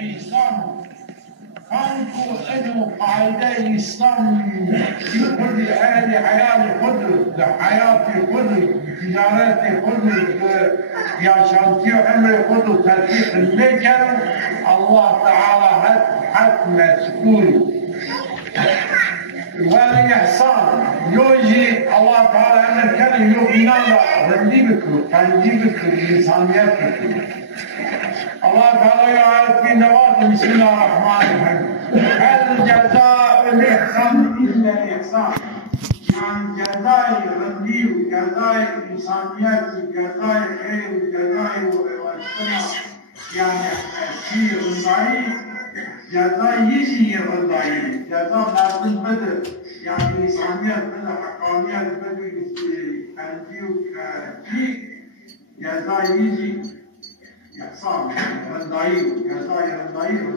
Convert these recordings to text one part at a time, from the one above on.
إسلام كانوا إنه قاعدة إسلام يقول أهل حياة خذ حياة خذ تجارات خذ يا شانتي عمر خذ تدقيق المكر الله تعالى حد مسؤول والإحسان يوجي الله تعالى أن كان يوبينا رمي بكر تنجي بكر الإنسانيات بكر الله تعالى يعرف في نواة بسم الله الرحمن الرحيم الجزاء والإحسان إلا الإحسان يعني جزاء رمي وجزاء إنسانيات وجزاء خير وجزاء واجتماع يعني شيء رضائي جزاء يجي رضائي جزاء لازم بدل يعني إنسانيات بدل حقانيات بدل قلبي وكي جزاء يجي إحسان رضائي جزاء رضائي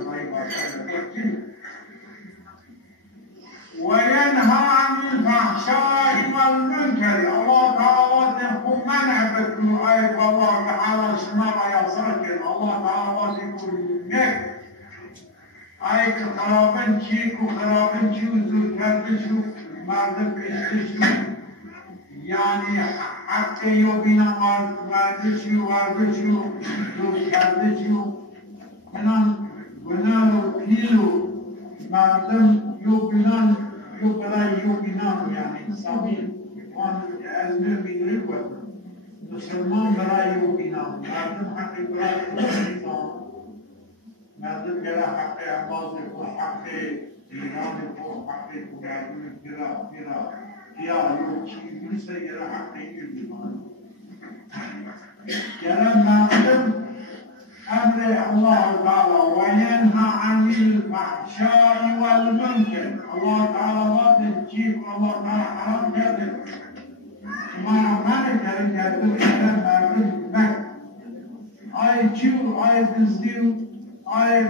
وينهى عن الفحشاء والمنكر الله تعالى يقول منع بكل آية الله تعالى شمال يا ساكن الله تعالى يقول نك آية خرابن شيك وخرابن شو زود كردشو مردم كشتشو يعني حق يوبينا مردشو وردشو زود كردشو منان كيلو مردم يوبينان يوبينان يعني سامين وان أزمير بيريكوه مسلمان برای يوبينان مردم حق برای يوبينان مردم جرا حق عباس کو حق ایران کو حق کجایون جرا یا یو چیزی سے جرا حق يوبينان جرا مردم أمر الله تعالى وينهى عن الفحشاء والمنكر الله تعالى لا تجيب الله تعالى حرام كذب ما نكر كذب إلى مردم مك أي جو أي تزديو أي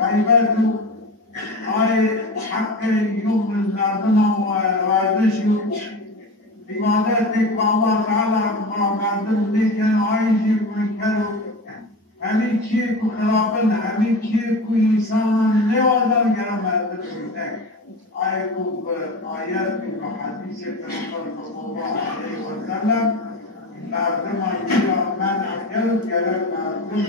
غيبتو أي حق يوم المردنا وردشو عبادتك الله تعالى مردم لكن أي جو منكرو همین چیه که خرابن همین چیه که انسان نوازن گرم عدد شده آیه آیت و حدیث پیامبر صلی الله علیه و سلم مردم آیه من کرد گرم مردم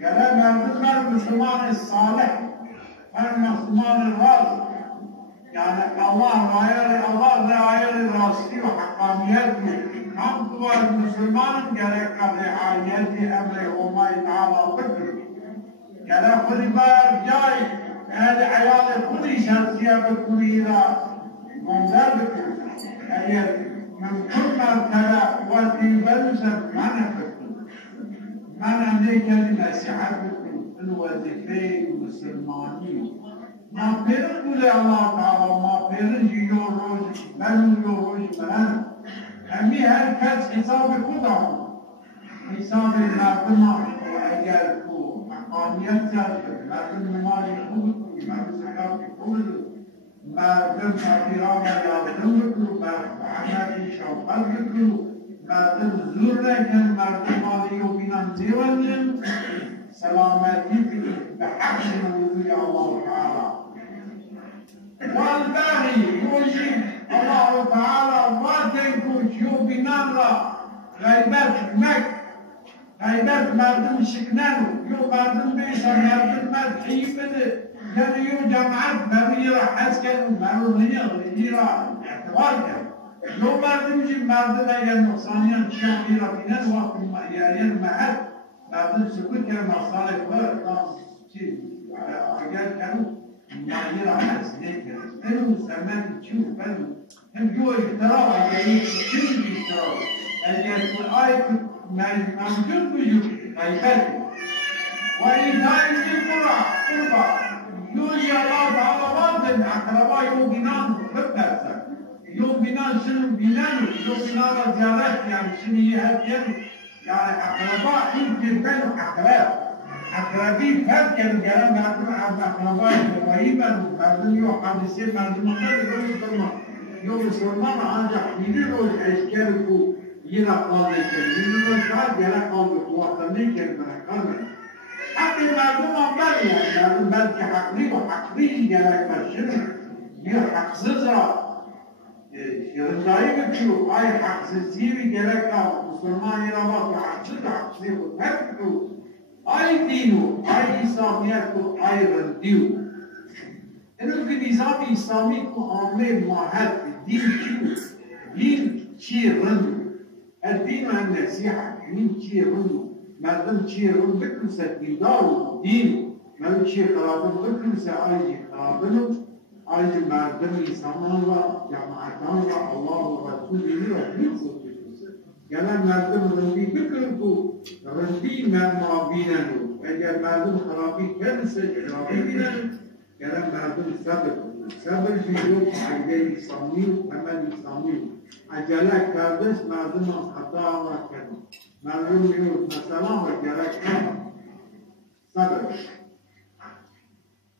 گرم مردم هر مسلمان صالح هر مسلمان راست يعني الله رعاية راسي وحقانيات هم دوار المسلمان قالك رعاية أمر الله تعالى قدر قال خذ بار جاي هذا عيال خذي شخصية بكل إذا منذر بكل من كل مرتبة وفي بلسة ما نفكر ما عندي كلمة سحر بكل الوظيفين المسلمانين ما پیرن بوده الله تعالی ما پیرن یو روز من یو روز من همی هر کس حساب خودم حساب مردم و اگر تو حقانیت زد مردم نماز خود مردم زکات خود مردم فقیران یادم بکن مردم شوقت بکن مردم زور نکن مردم مالی و بینان دیوانیم سلامتی به حق نوزوی الله تعالی والباغي يوجب الله تعالى واتنكو شو بنامرا غيبات مردم شكنانو يو مردم بيسا مردم مدحي بده كان يو جماعات مريرا حسكن مريرا اعتبار كان يو مردم جي مردم اگر نقصانيان شاميرا بينان وقت مأياريان معاد مردم سكوت كان مصالح ورد چيز اگر كانوا مأيارا حسكن هم زمان تشوف بلو هم جوا اختراع يعني شو اختراع يعني الآية موجود بيجوا غيبته وإذا القرى قربى يوجي الله تعالى واضح أقرباء يوم بنان ببرسك يوم بنان شنو بنانو يوم بنان زيارات يعني شنو يهدينو يعني أقرباء يمكن بينو أقربي فرق كان جرام مردم أقرباء قريبا مردم يو حادثة مردم يوم مسلمان آنجا حيني روز اشکال کو يرا قاضي كان يوم شاد يرا قاضي وقتني كان بركان حق ما مردم هم مردم بلکه حقلی و حقلی گرک بشنه یه حقسız رضایی بکرو آی حقسızی گرک مسلمان را با حقسız خود بکرو آی دینو آی اسلامیت کو آی رندیو اینو که نظام اسلامی کو عامل ماهد دین چی رندو الدين النصيحة مين شيء رندو مردم شيء رندو بكنسة ديدارو دين مردم شيء خرابن بكنسة آيجي خرابنو آيجي مردم إنسانان را جماعتان را الله ورسوله را بكنسة يعني مردم رندي بكنسة رندي ما بيننو اگر مردم خرابي كنسة خرابي بيننو يعني مردم صبر بيجو عقيدة إسلامي وعمل إسلامي عجله کردش مردم خطا کرد مردم میگوید مثلا عجله کرد صبر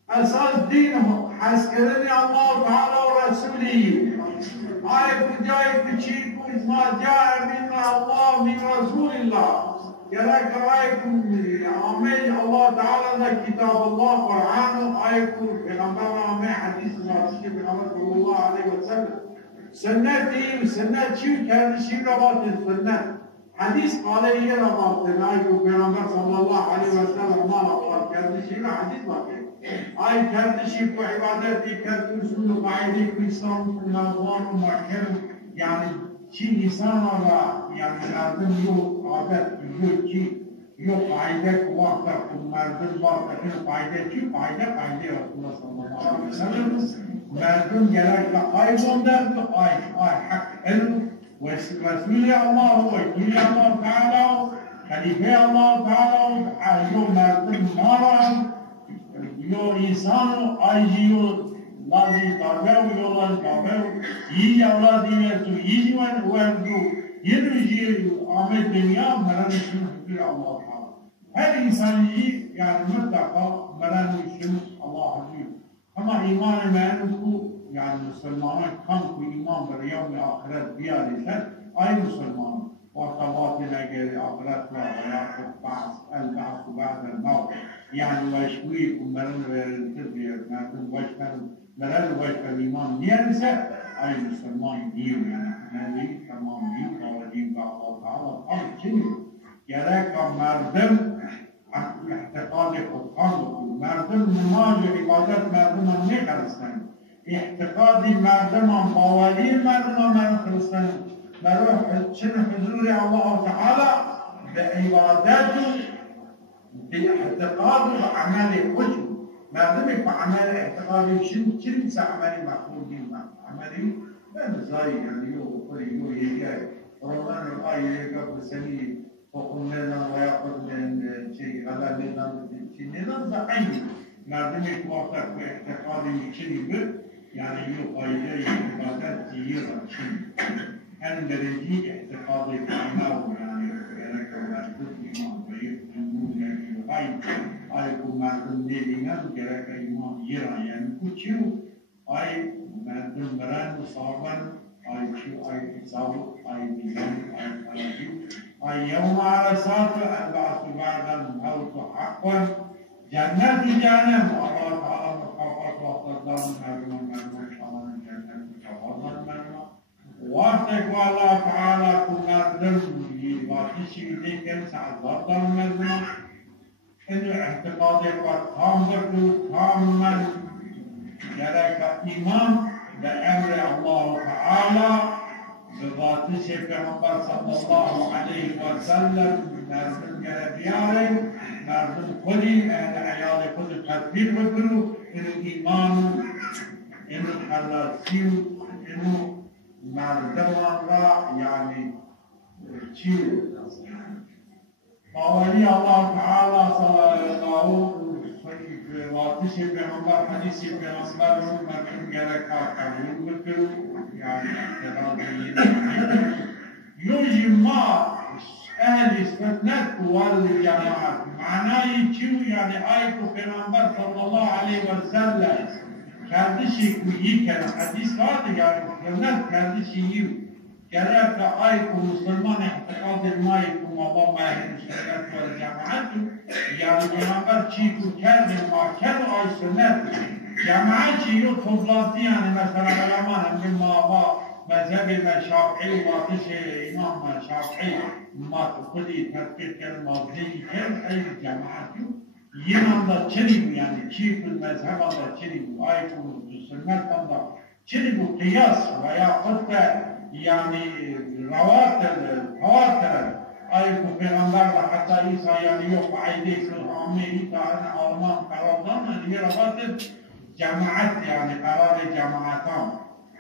اساس دین حس کردن الله تعالی و رسولی آیه کجای کچی کو ما جاء من الله من رسول الله گله کرایکم عامل الله تعالی در کتاب الله قرآن آیه کو پیغمبر عامل حدیث نازل پیغمبر صلی الله علیه و سلم سنتي وسنة شو كان شيء رباط السنة حديث قال هي رباط نايك وبيغمبر صلى الله عليه وسلم ما قال كان شيء حديث ما كان أي كان شيء عبادتي كان رسول قاعدة كيسان نظام ومحكم يعني شيء إنسان ولا يعني لازم يو عادات يو شيء يو قاعدة وقت مردم وقت قاعدة شو قاعدة رسول الله صلى الله عليه وسلم مردم جلالك آي بندر آي حق علم ورسول الله وكيل الله تعالى خليفة الله تعالى يو مردم مارا يو إنسان آي جيو لازم تابعو يو لازم تابعو يجي أولادي ويسو يجي ويسو يدرجي آمد دنيا مرن شنو الله تعالى هر إنسان يجي يعني متقى مرن شنو الله عزيز اما ایمان من کو يعني مسلمان کم کو ایمان بر یوم آخرت بیارشد آی مسلمان وقتوات نگر آخرت و حیات بعض البعث بعد الموت يعني وشويكم مرن ورنتر مردم وشكن مرن وشكن ایمان نیرسه آی مسلمان دیو يعني نبی تمام دیو قوالیم و الله تعالی قبل چنین گرک مردم اعتقاد خودخان مردم نماز و عبادت مردم هم نخرستن اعتقاد مردم هم باوری مردم هم نخرستن برای چن حضور الله تعالی به عبادت و به اعتقاد و عمل خود مردم که عمل اعتقادی چن سه عملی مخلوقی عملی بمزایی یعنی یو یکی رومان رأی یکی بسنی حکم نظام و یا خود غلا نظام چی نظام زعیم مردمی که وقت که اعتقادی چنی بود یعنی یو قایده عبادت تیر چنی هن درجی اعتقادی کامل یعنی گرک مردم ایمان و یک جمهور یعنی غایب آی کو مردم نیدینن گرک ایمان یرا یعنی کچیو آی مردم برن و صابن آی چیو آی حساب آی میزان آی فلاجی يوم عرصات البعث بعد الموت حقا جنة جهنم الله تعالى مخافات وقدر من شاء جنة مخافات من وقتك والله تعالى كمردم يباتشي لكن سعدات من إنه اعتقادك وتام برضو تاما جرك إيمان بأمر الله تعالى بذاتش پیغمبر صلی الله علیه و سلم مردم گرفیاره مردم خودی اهل عیال خود تطبیق بکنو اینو ایمان اینو خلاصی اینو مردمان را یعنی چی باوری الله تعالی صلی الله واتش پیغمبر حدیث پیغمبر رو مردم گرکا قبول بکنو يعني يجمع أهل السنة والجماعة معناه يجيو يعني آيكو پیغمبر صلى الله عليه وسلم كردشي كويي كان حديث قاعد يعني سنة كردشي يو كذلك آيكو مسلمان اعتقاد ما يكون الله ما أهل السنة والجماعة yani Peygamber çiğ kurker ve marker ay sünnet. Cemaat çiğ yok toplantı yani mesela eleman hem de mava mezhebi ve şafii batı imam şafii matfudi tetkik eden mavzeyi ken ay cemaat yok. Yinanda çeli yani çiğ kul mezheb anda çeli ay kul sünnet anda çeli bu kıyas veya hatta yani tavatır ay bu peygamberle hatta İsa yani yok aideyse Amerika Alman karardan yani ravatır cemaat yani kararı cemaatan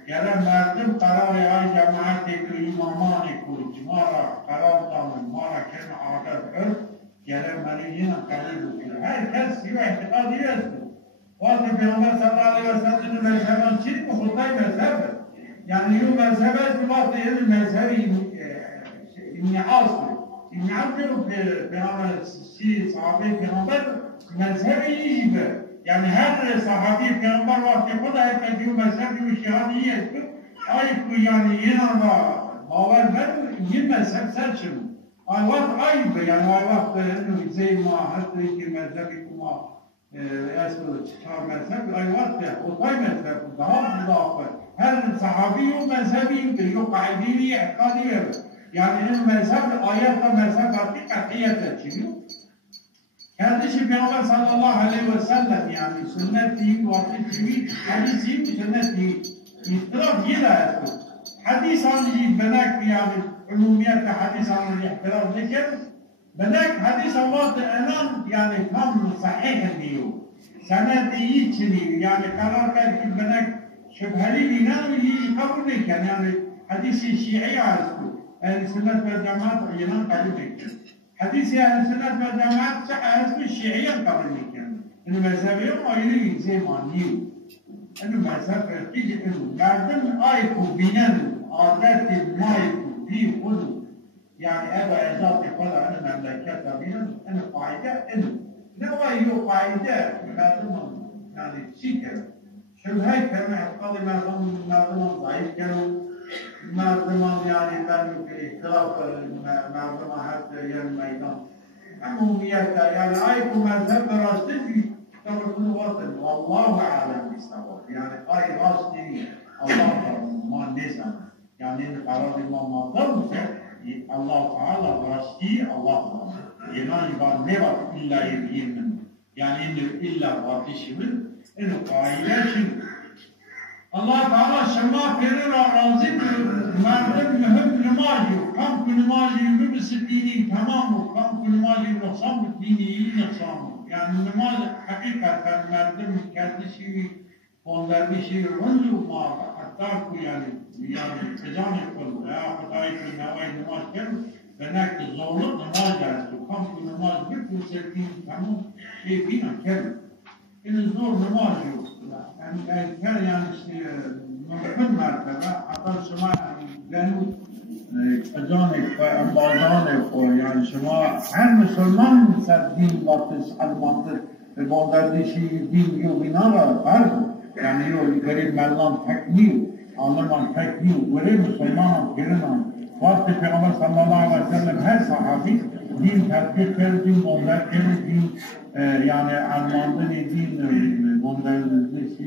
gelen merdim kararı ay cemaati ku imamani ku cimara karardan mara kene adet örf gelen meriyine kabul ediyor. Herkes yok itikad ediyor. Vakti Peygamber sallallahu aleyhi ve sellem'in mezhebi çiğ mi hutay mezhebi? Yani yok mezhebi vakti yerin mezhebi İbn-i Aslı. İbn-i Aslı Peygamber sahabe Peygamber mezhebi gibi. Yani her sahabi Peygamber vakti kuda hep ediyor mezhebi ve şehadiyet. Ayıp bu yani inanma baver ver iyi mezhep seçin. Ay vakt ayıp yani ay vakt zey ma hatta ki mezhebi kuma esıl çıkar mezhep ay vakt ya otay mezhep daha müdafaa. Her sahabi yok mezhebi yok kaidini itikadiye. Yani mezhep ayette mezhep hakikatiyete çıkıyor. Kendisi Peygamber sallallahu aleyhi ve sellem yani sünnet değil, vakit değil, hadis değil, sünnet değil. İhtilaf yine eski. Hadis anlayıp benek yani umumiyette hadis anlayıp ihtilaf neker? Benek hadis anlayıp enan yani tam sahih diyor. Senet iyi çiliyor yani karar belki benek şüpheli binen iyi kabul neker yani hadisi şi'i arzu. Yani sünnet ve cemaat inan kabul neker. Hadis yani sünnet ve cemaat arzu şi'iye kabul neker. Yani mezhebi yok ayrı zemaniyor. إنه مذهب تيجي إنه بعدين أيكو بينن عادات مايكو في خذوا يعني أبا إضافة قال أنا مملكة بينن أنا قاعدة إنه نوع يو قاعدة مردم يعني سيكر شو هاي كلمة قال مردم ضعيف كانوا مردم يعني كانوا في اختلاف مردم حتى يعني ميدان عموميات يعني أيكو مذهب راستي كل وطن والله أعلم بالصواب يعني أي راستي الله ما نزل يعني قرار ما ضرب الله تعالى راستي الله يعني يبان نبات إلا يبين منه يعني إنه إلا واتش من إنه قايلة الله تعالى شما كرر راضي مردم مهم نماجي كم نماجي بمسديني تمام كم نماجي نقصان بديني نقصان yani namaz hakikaten merdim kendisi onların işi rönlü mağda hatta ku yani ezan yapıldı ya Hatay ki nevay namaz geldi benek zorluk namaz dersi kam ku namaz bir kursettiğin tamam bina geldi en zor namaz yok yani yani mümkün mertebe hatta şuma gönül Acanik ve embazanik yani şuma her Müslüman din vakti almandır ve bondardişi din yok inara farz yani yok garip mellan tekniyor anlaman tekniyor böyle Müslüman gerinan vakti Peygamber sallallahu aleyhi ve sellem her sahabi din tetkik din bondardişi din yani almandır din bondardişi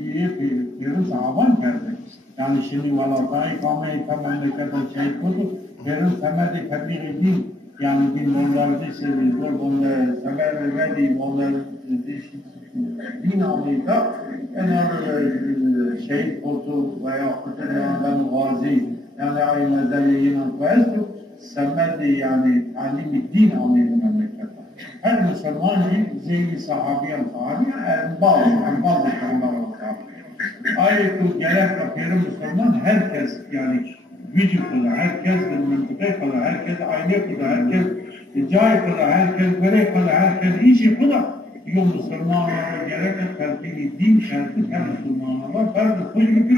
bir sahaban geldi. Yani şimdi vallahi ikame memlekete şey kurdu. Derin temelde kabiri din yani din onları seviyor. Onları sever verdiği onları din Amerika en az şey kurdu veya kutulardan gazi yani aynı mezeli yine koydu. Semerdi yani alimi din Amerika memlekete. Her Müslümanın zeyli sahabiyen bazı konular Ayetul gerek peri Müslüman herkes yani gücü kıla, herkes mümkün kıla, herkes aynı kıla, herkes cay kıla, herkes göre kıla, herkes işi kıla. Yok Müslümanlara gerek tertili din şartı her Müslümanlara farklı kuş gibi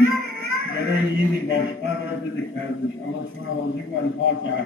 gereği yeni başlar dedik kardeş. Allah şuna vazif ve Fatiha.